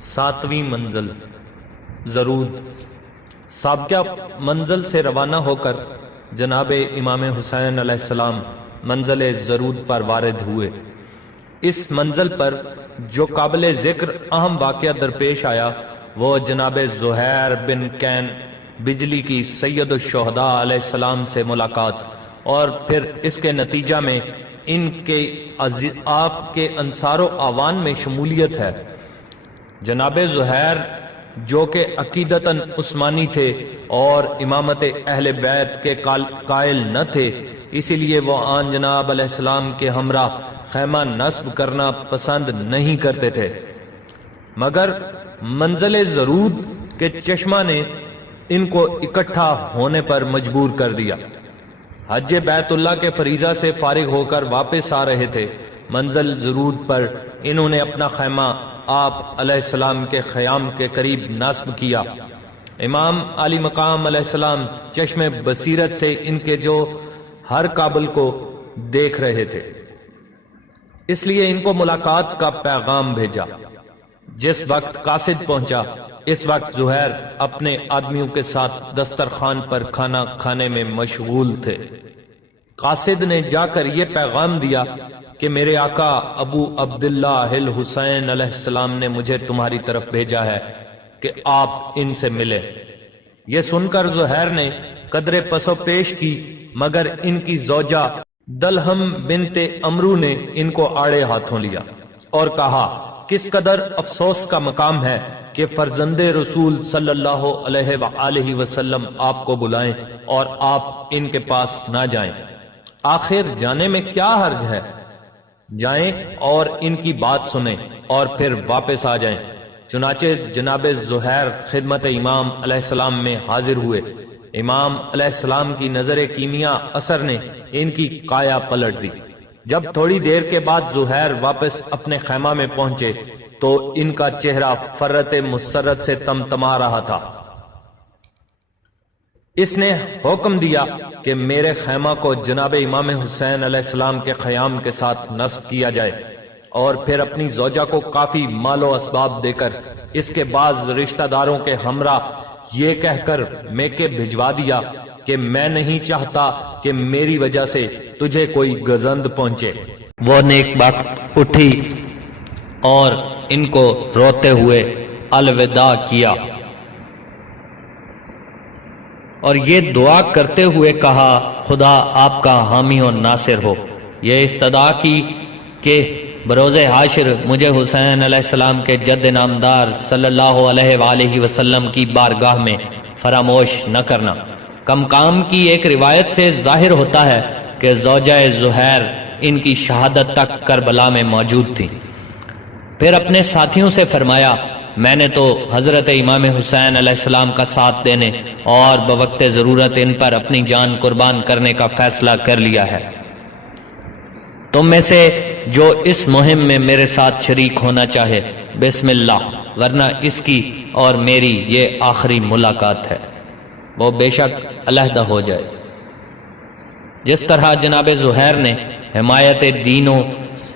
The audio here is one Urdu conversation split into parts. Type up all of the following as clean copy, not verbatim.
7ویں منزل زرود۔ سابقہ منزل سے روانہ ہو کر جناب امام حسین علیہ السلام منزل زرود پر وارد ہوئے۔ اس منزل پر جو قابل ذکر اہم واقعہ درپیش آیا وہ جناب زہیر بن کین بجلی کی سید الشہداء علیہ السلام سے ملاقات اور پھر اس کے نتیجہ میں ان کے آپ کے انصار و اعوان میں شمولیت ہے۔ جناب زہیر جو کہ عقیدتاً عثمانی تھے اور امامت اہل بیت کے قائل نہ تھے، اسی لیے وہ آن جناب علیہ السلام کے ہمراہ خیمہ نصب کرنا پسند نہیں کرتے تھے، مگر منزل زرود کے چشمہ نے ان کو اکٹھا ہونے پر مجبور کر دیا۔ حج بیت اللہ کے فریضہ سے فارغ ہو کر واپس آ رہے تھے۔ منزل زرود پر انہوں نے اپنا خیمہ آپ علیہ السلام کے خیام کے قریب نصب کیا۔ امام علی مقام علیہ السلام چشم بصیرت سے ان کے جو ہر قابل کو دیکھ رہے تھے، اس لیے ان کو ملاقات کا پیغام بھیجا۔ جس وقت قاصد پہنچا، اس وقت زہیر اپنے آدمیوں کے ساتھ دسترخوان پر کھانا کھانے میں مشغول تھے۔ قاصد نے جا کر یہ پیغام دیا کہ میرے آقا ابو عبداللہ الحسین علیہ السلام نے مجھے تمہاری طرف بھیجا ہے کہ آپ ان سے ملیں۔ یہ سن کر زہیر نے قدر پس و پیش کی، مگر ان کی زوجہ دلہم بنت امرو نے ان کو آڑے ہاتھوں لیا اور کہا، کس قدر افسوس کا مقام ہے کہ فرزند رسول صلی اللہ علیہ وآلہ وسلم آپ کو بلائیں اور آپ ان کے پاس نہ جائیں۔ آخر جانے میں کیا حرج ہے؟ جائیں اور ان کی بات سنیں اور پھر واپس آ جائیں۔ چنانچہ جناب زہیر خدمت امام علیہ السلام میں حاضر ہوئے۔ امام علیہ السلام کی نظر کیمیا اثر نے ان کی کایا پلٹ دی۔ جب تھوڑی دیر کے بعد زہیر واپس اپنے خیمہ میں پہنچے تو ان کا چہرہ فرت مسرت سے تمتما رہا تھا۔ اس نے حکم دیا کہ میرے خیمہ کو جناب امام حسین علیہ السلام کے خیام کے ساتھ نصب کیا جائے، اور پھر اپنی زوجہ کو کافی مال و اسباب دے کر اس کے بعض رشتہ داروں کے ہمراہ یہ کہہ کر میکے بھجوا دیا کہ میں نہیں چاہتا کہ میری وجہ سے تجھے کوئی گزند پہنچے۔ وہ نیک بخت اٹھی اور ان کو روتے ہوئے الوداع کیا اور یہ دعا کرتے ہوئے کہا، خدا آپ کا حامی و ناصر ہو۔ یہ استدعا کی کہ بروز حاشر مجھے حسین علیہ السلام کے جد نامدار صلی اللہ علیہ وآلہ وسلم کی بارگاہ میں فراموش نہ کرنا۔ کم کی ایک روایت سے ظاہر ہوتا ہے کہ زوجہ زہیر ان کی شہادت تک کربلا میں موجود تھی۔ پھر اپنے ساتھیوں سے فرمایا، میں نے تو حضرت امام حسین علیہ السلام کا ساتھ دینے اور بوقت ضرورت ان پر اپنی جان قربان کرنے کا فیصلہ کر لیا ہے۔ تم میں سے جو اس مہم میں میرے ساتھ شریک ہونا چاہے بسم اللہ، ورنہ اس کی اور میری یہ آخری ملاقات ہے، وہ بے شک علیحدہ ہو جائے۔ جس طرح جناب زہیر نے حمایت دین و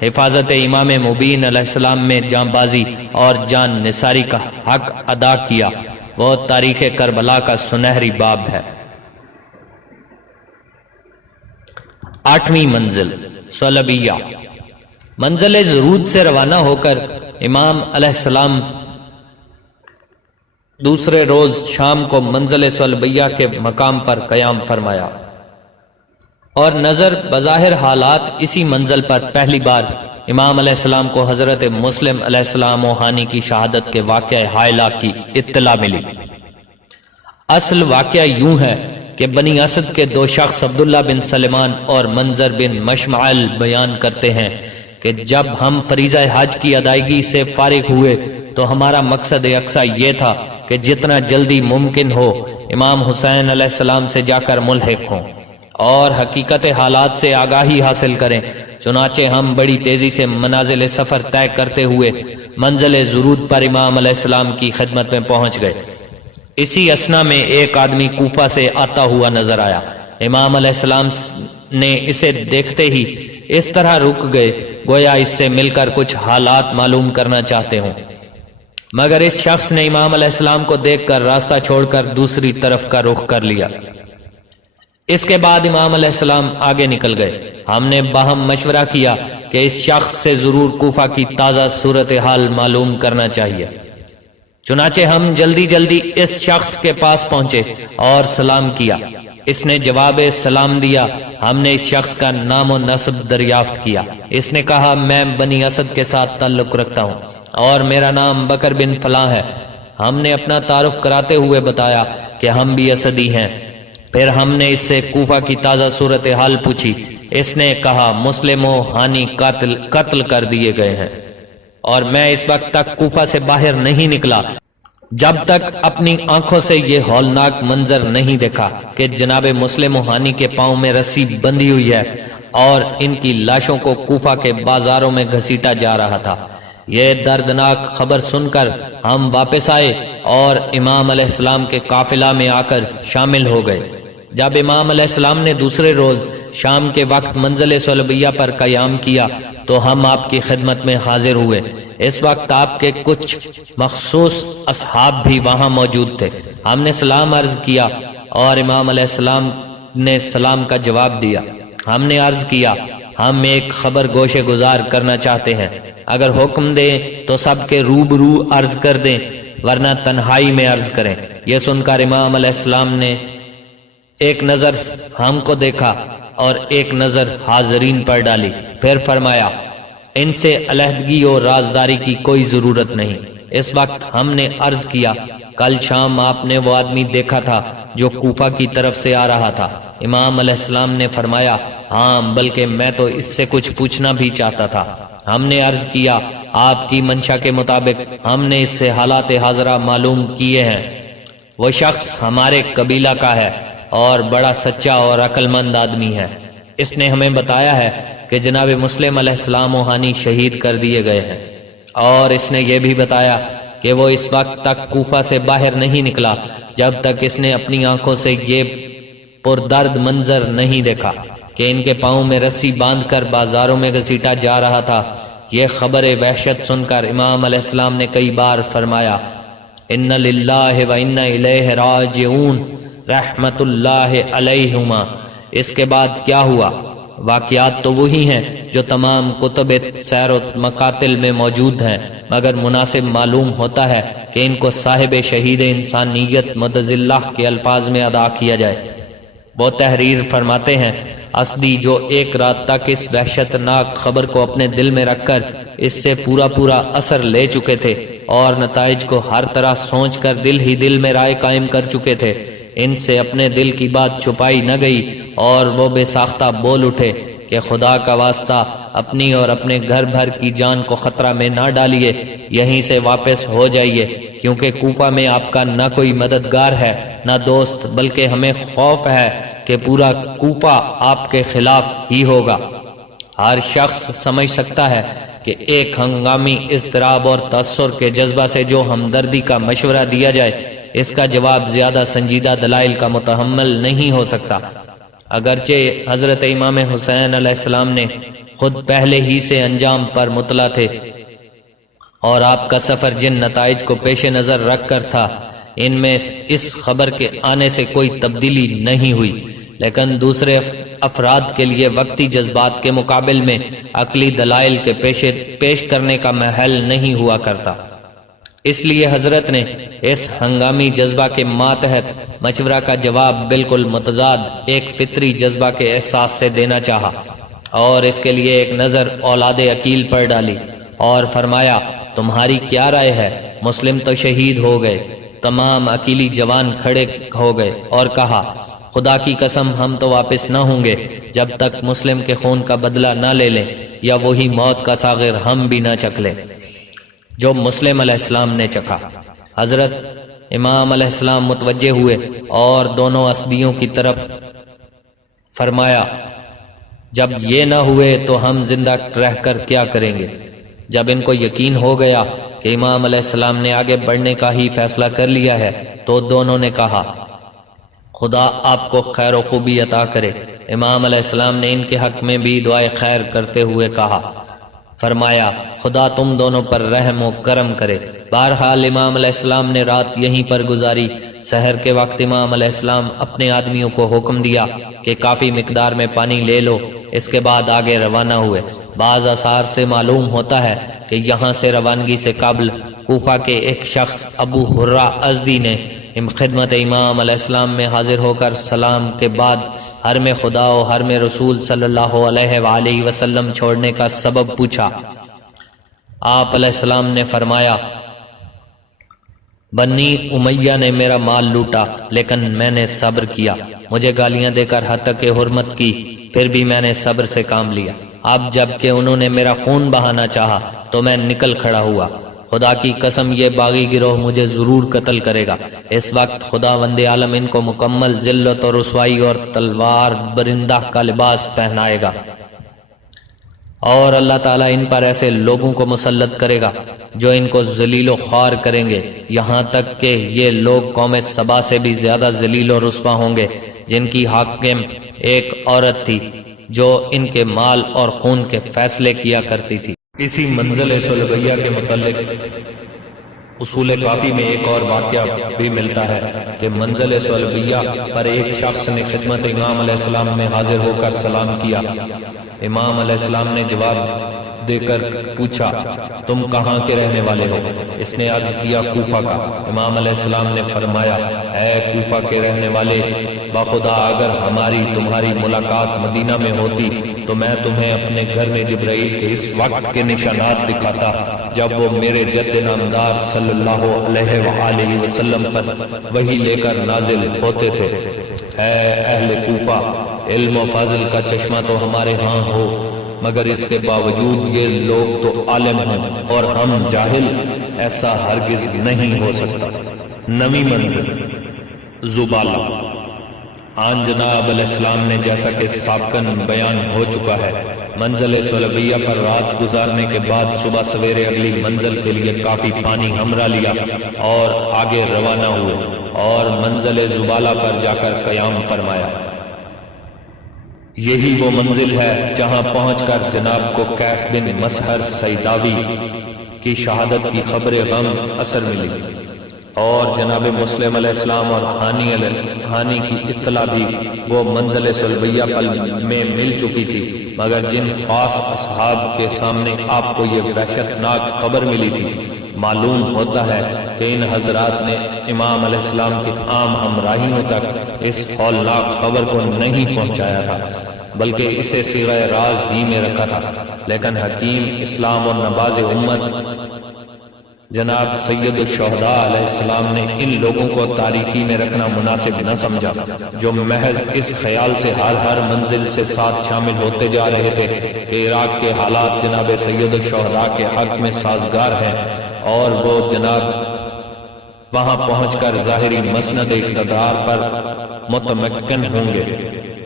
حفاظت امام مبین علیہ السلام میں جان بازی اور جان نثاری کا حق ادا کیا، وہ تاریخ کربلا کا سنہری باب ہے۔ 8ویں منزل صلبیہ۔ منزل زرود سے روانہ ہو کر امام علیہ السلام دوسرے روز شام کو منزل صلبیہ کے مقام پر قیام فرمایا، اور نظر بظاہر حالات اسی منزل پر پہلی بار امام علیہ السلام کو حضرت مسلم علیہ السلام و حانی کی شہادت کے واقعہ حائلہ کی اطلاع ملی۔ اصل واقعہ یوں ہے کہ بنی اسد کے دو شخص عبداللہ بن سلیمان اور منظر بن مشمعل بیان کرتے ہیں کہ جب ہم فریضہ حج کی ادائیگی سے فارغ ہوئے تو ہمارا مقصد یکساں یہ تھا کہ جتنا جلدی ممکن ہو امام حسین علیہ السلام سے جا کر ملحق ہوں اور حقیقت حالات سے آگاہی حاصل کریں۔ چنانچہ ہم بڑی تیزی سے منازل سفر طے کرتے ہوئے منزل زرود پر امام علیہ السلام کی خدمت میں پہنچ گئے۔ اسی اثنا میں ایک آدمی کوفہ سے آتا ہوا نظر آیا۔ امام علیہ السلام نے اسے دیکھتے ہی اس طرح رک گئے گویا اس سے مل کر کچھ حالات معلوم کرنا چاہتے ہوں۔ مگر اس شخص نے امام علیہ السلام کو دیکھ کر راستہ چھوڑ کر دوسری طرف کا رخ کر لیا۔ اس کے بعد امام علیہ السلام آگے نکل گئے۔ ہم نے باہم مشورہ کیا کہ اس شخص سے ضرور کوفہ کی تازہ صورتحال معلوم کرنا چاہیے۔ چنانچہ ہم جلدی جلدی اس شخص کے پاس پہنچے اور سلام کیا۔ اس نے جواب سلام دیا۔ ہم نے اس شخص کا نام و نسب دریافت کیا۔ اس نے کہا میں بنی اسد کے ساتھ تعلق رکھتا ہوں اور میرا نام بکر بن فلاں ہے۔ ہم نے اپنا تعارف کراتے ہوئے بتایا کہ ہم بھی اسدی ہیں۔ پھر ہم نے اس سے کوفہ کی تازہ صورتحال پوچھی۔ اس نے کہا مسلم و ہانی قتل کر دیے گئے ہیں اور میں اس وقت تک کوفہ سے باہر نہیں نکلا جب تک اپنی آنکھوں سے یہ ہولناک منظر نہیں دیکھا کہ جناب مسلم و ہانی کے پاؤں میں رسی بندھی ہوئی ہے اور ان کی لاشوں کو کوفہ کے بازاروں میں گھسیٹا جا رہا تھا۔ یہ دردناک خبر سن کر ہم واپس آئے اور امام علیہ السلام کے قافلہ میں آ کر شامل ہو گئے۔ جب امام علیہ السلام نے دوسرے روز شام کے وقت منزل صلبیہ پر قیام کیا تو ہم آپ کی خدمت میں حاضر ہوئے۔ اس وقت آپ کے کچھ مخصوص اصحاب بھی وہاں موجود تھے۔ ہم نے سلام عرض کیا اور امام علیہ السلام نے سلام کا جواب دیا۔ ہم نے عرض کیا ہم ایک خبر گوشے گزار کرنا چاہتے ہیں، اگر حکم دیں تو سب کے روبرو عرض کر دیں ورنہ تنہائی میں عرض کریں۔ یہ سن کر امام علیہ السلام نے ایک نظر ہم کو دیکھا اور ایک نظر حاضرین پر ڈالی، پھر فرمایا ان سے علیحدگی اور رازداری کی کوئی ضرورت نہیں۔ اس وقت ہم نے عرض کیا کل شام آپ نے وہ آدمی دیکھا تھا جو کوفہ کی طرف سے آ رہا تھا؟ امام علیہ السلام نے فرمایا ہاں، بلکہ میں تو اس سے کچھ پوچھنا بھی چاہتا تھا۔ ہم نے عرض کیا آپ کی منشا کے مطابق ہم نے اس سے حالات حاضرہ معلوم کیے ہیں۔ وہ شخص ہمارے قبیلہ کا ہے اور بڑا سچا اور عقل مند آدمی ہے۔ اس نے ہمیں بتایا ہے کہ جناب مسلم علیہ السلام و ہانی شہید کر دیے گئے ہیں، اور اس نے یہ بھی بتایا کہ وہ اس وقت تک کوفہ سے باہر نہیں نکلا جب تک اس نے اپنی آنکھوں سے یہ پردرد منظر نہیں دیکھا کہ ان کے پاؤں میں رسی باندھ کر بازاروں میں گھسیٹا جا رہا تھا۔ یہ خبر وحشت سن کر امام علیہ السلام نے کئی بار فرمایا ان للہ و انا الیہ راجعون رحمت اللہ علیہما۔ اس کے بعد کیا ہوا؟ واقعات تو وہی ہیں جو تمام کتب سیر و مقاتل میں موجود ہیں، مگر مناسب معلوم ہوتا ہے کہ ان کو صاحب شہید انسانیت مدظ اللہ کے الفاظ میں ادا کیا جائے۔ وہ تحریر فرماتے ہیں اسدی جو ایک رات تک اس وحشت ناک خبر کو اپنے دل میں رکھ کر اس سے پورا اثر لے چکے تھے اور نتائج کو ہر طرح سوچ کر دل ہی دل میں رائے قائم کر چکے تھے، ان سے اپنے دل کی بات چھپائی نہ گئی اور وہ بے ساختہ بول اٹھے کہ خدا کا واسطہ اپنی اور اپنے گھر بھر کی جان کو خطرہ میں نہ ڈالیے، یہیں سے واپس ہو جائیے، کیونکہ کوفہ میں آپ کا نہ کوئی مددگار ہے نہ دوست، بلکہ ہمیں خوف ہے کہ پورا کوفہ آپ کے خلاف ہی ہوگا۔ ہر شخص سمجھ سکتا ہے کہ ایک ہنگامی اضطراب اور تاثر کے جذبہ سے جو ہمدردی کا مشورہ دیا جائے اس کا جواب زیادہ سنجیدہ دلائل کا متحمل نہیں ہو سکتا۔ اگرچہ حضرت امام حسین علیہ السلام نے خود پہلے ہی سے انجام پر مطلع تھے اور آپ کا سفر جن نتائج کو پیش نظر رکھ کر تھا ان میں اس خبر کے آنے سے کوئی تبدیلی نہیں ہوئی، لیکن دوسرے افراد کے لیے وقتی جذبات کے مقابل میں عقلی دلائل کے پیش کرنے کا محل نہیں ہوا کرتا۔ اس لیے حضرت نے اس ہنگامی جذبہ کے ماتحت مشورہ کا جواب بالکل متضاد ایک فطری جذبہ کے احساس سے دینا چاہا اور اس کے لیے ایک نظر اولاد عقیل پر ڈالی اور فرمایا تمہاری کیا رائے ہے؟ مسلم تو شہید ہو گئے۔ تمام عقیلی جوان کھڑے ہو گئے اور کہا خدا کی قسم ہم تو واپس نہ ہوں گے جب تک مسلم کے خون کا بدلہ نہ لے لیں یا وہی موت کا ساغر ہم بھی نہ چکھ لیں جو مسلم علیہ السلام نے چکھا۔ حضرت امام علیہ السلام متوجہ ہوئے اور دونوں اسدیوں کی طرف فرمایا جب یہ نہ ہوئے تو ہم زندہ رہ کر کیا کریں گے؟ جب ان کو یقین ہو گیا کہ امام علیہ السلام نے آگے بڑھنے کا ہی فیصلہ کر لیا ہے تو دونوں نے کہا خدا آپ کو خیر و خوبی عطا کرے۔ امام علیہ السلام نے ان کے حق میں بھی دعائے خیر کرتے ہوئے کہا فرمایا خدا تم دونوں پر رحم و کرم کرے۔ بہرحال امام علیہ السلام نے رات یہیں پر گزاری۔ سحر کے وقت امام علیہ السلام اپنے آدمیوں کو حکم دیا کہ کافی مقدار میں پانی لے لو، اس کے بعد آگے روانہ ہوئے۔ بعض آثار سے معلوم ہوتا ہے کہ یہاں سے روانگی سے قبل کوفہ کے ایک شخص ابو حرہ ازدی نے خدمت امام علیہ السلام میں حاضر ہو کر سلام کے بعد حرم خدا و حرم رسول صلی اللہ علیہ وآلہ وسلم چھوڑنے کا سبب پوچھا۔ آپ علیہ السلام نے فرمایا بنی امیہ نے میرا مال لوٹا لیکن میں نے صبر کیا، مجھے گالیاں دے کر حتیٰ کہ حرمت کی، پھر بھی میں نے صبر سے کام لیا۔ اب جب کہ انہوں نے میرا خون بہانا چاہا تو میں نکل کھڑا ہوا۔ خدا کی قسم یہ باغی گروہ مجھے ضرور قتل کرے گا۔ اس وقت خدا وند عالم ان کو مکمل ذلت اور رسوائی اور تلوار برندہ کا لباس پہنائے گا، اور اللہ تعالیٰ ان پر ایسے لوگوں کو مسلط کرے گا جو ان کو ذلیل و خوار کریں گے، یہاں تک کہ یہ لوگ قوم سبا سے بھی زیادہ ذلیل و رسوا ہوں گے، جن کی حاکم ایک عورت تھی جو ان کے مال اور خون کے فیصلے کیا کرتی تھی۔ اسی منزل سلبیہ کے متعلق اصول کافی میں ایک اور واقعہ بھی ملتا ہے کہ منزل سلبیہ پر ایک شخص نے خدمت امام علیہ السلام میں حاضر ہو کر سلام کیا۔ امام علیہ السلام نے جواب دے کر پوچھا تم کہاں کے رہنے والے ہو؟ اس نے عرض کیا کوفہ کا۔ امام علیہ السلام نے فرمایا اے کوفہ کے رہنے والے، بخدا اگر ہماری تمہاری ملاقات مدینہ میں ہوتی تو میں تمہیں اپنے گھر میں جبرائیل کے اس وقت کے نشانات دکھاتا جب وہ میرے جد نامدار صلی اللہ علیہ وآلہ وسلم پر وحی لے کر نازل ہوتے تھے۔ اے اہل کوفہ، علم و فاضل کا چشمہ تو ہمارے ہاں ہو، مگر اس کے باوجود یہ لوگ تو عالم ہیں اور ہم جاہل، ایسا ہرگز نہیں ہو سکتا۔ نویں منزل زبالہ۔ آن جناب علیہ السلام نے جیسا کہ سابقاً بیان ہو چکا ہے منزل سلبیہ پر رات گزارنے کے بعد صبح سویرے اگلی منزل کے لیے کافی پانی ہمراہ لیا اور آگے روانہ ہوئے اور منزل زبالہ پر جا کر قیام فرمایا۔ یہی وہ منزل ہے جہاں پہنچ کر جناب کو قیس بن مسہر سیداوی کی شہادت کی خبر غم اثر ملی، اور جناب مسلم علیہ السلام اور ہانی کی اطلاع بھی وہ منزل سلبیہ پل میں مل چکی تھی، مگر جن خاص اصحاب کے سامنے آپ کو یہ وحشتناک خبر ملی تھی، معلوم ہوتا ہے کہ ان حضرات نے امام علیہ السلام کی عام ہمراہیوں تک اس ہولناک خبر کو نہیں پہنچایا تھا، بلکہ اسے صیغہ راز ہی میں رکھا تھا۔ لیکن حکیم اسلام اور نباز امت جناب سید الشہداء علیہ السلام نے ان لوگوں کو تاریکی میں رکھنا مناسب نہ سمجھا، جو محض اس خیال سے ہر منزل سے ساتھ شامل ہوتے جا رہے تھے کہ عراق کے حالات جناب سید الشہداء کے حق میں سازگار ہیں اور وہ جناب وہاں پہنچ کر ظاہری مسند اقتدار پر متمکن ہوں گے۔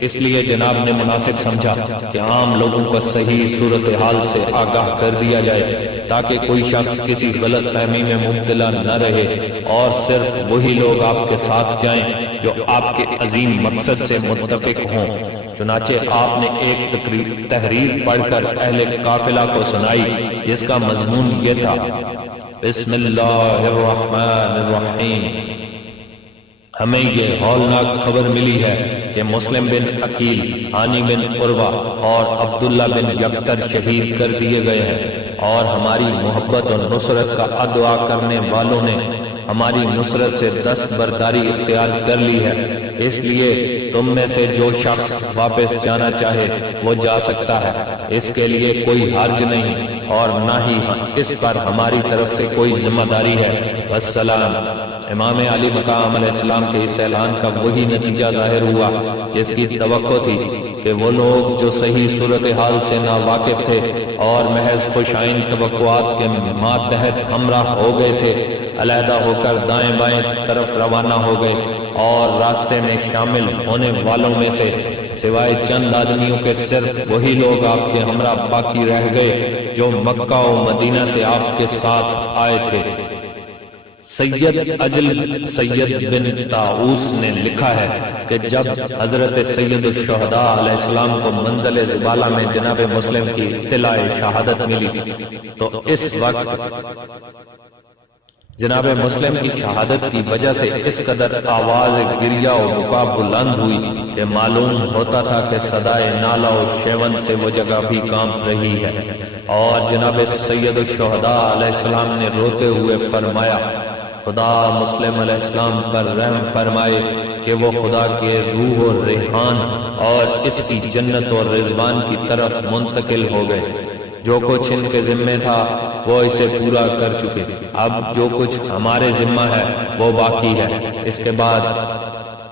اس لیے جناب نے مناسب سمجھا کہ عام لوگوں کو صحیح صورتحال سے آگاہ کر دیا جائے تاکہ کوئی شخص کسی غلط فہمی میں مبتلا نہ رہے اور صرف وہی لوگ آپ کے ساتھ جائیں جو آپ کے عظیم مقصد سے متفق ہوں۔ چنانچہ آپ نے ایک تحریر پڑھ کر اہل قافلہ کو سنائی جس کا مضمون یہ تھا بسم اللہ الرحمن الرحیم۔ ہمیں یہ ہولناک خبر ملی ہے کہ مسلم بن عقیل، ہانی بن عروہ اور عبداللہ بن یکتر شہید کر دیے گئے ہیں، اور ہماری محبت اور نصرت کا ادعا کرنے والوں نے ہماری نصرت سے دست برداری اختیار کر لی ہے۔ اس لیے تم میں سے جو شخص واپس جانا چاہے وہ جا سکتا ہے، اس کے لیے کوئی حرج نہیں اور نہ ہی اس پر ہماری طرف سے کوئی ذمہ داری ہے۔ والسلام۔ امام علی مقام علیہ السلام کے اس اعلان کا وہی نتیجہ ظاہر ہوا جس کی توقع تھی کہ وہ لوگ جو صحیح صورتحال سے ناواقف تھے اور محض خوشائن توقعات کے ماتحت ہمراہ ہو گئے تھے، علیحدہ ہو کر دائیں بائیں طرف روانہ ہو گئے، اور راستے میں شامل ہونے والوں میں سے سوائے چند آدمیوں کے صرف وہی لوگ آپ کے ہمراہ باقی رہ گئے جو مکہ و مدینہ سے آپ کے ساتھ آئے تھے۔ سید اجل سید بن طاؤس نے لکھا ہے کہ جب حضرت سید الشہداء علیہ السلام کو منزل زبالہ میں جناب مسلم کی اطلاع شہادت ملی تو اس وقت جناب مسلم کی شہادت کی وجہ سے اس قدر آواز گریہ و بکا بلند ہوئی کہ معلوم ہوتا تھا کہ صدائے نالہ و شیون سے وہ جگہ بھی کانپ رہی ہے۔ اور جناب سید الشہداء علیہ السلام نے روتے ہوئے فرمایا خدا مسلم علیہ السلام پر رحم فرمائے کہ وہ خدا کے روح و ریحان اور اس کی جنت و رضوان کی طرف منتقل ہو گئے۔ جو کچھ ان کے ذمہ تھا وہ اسے پورا کر چکے، اب جو کچھ ہمارے ذمہ ہے وہ باقی ہے۔ اس کے بعد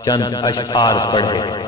چند اشعار پڑھے۔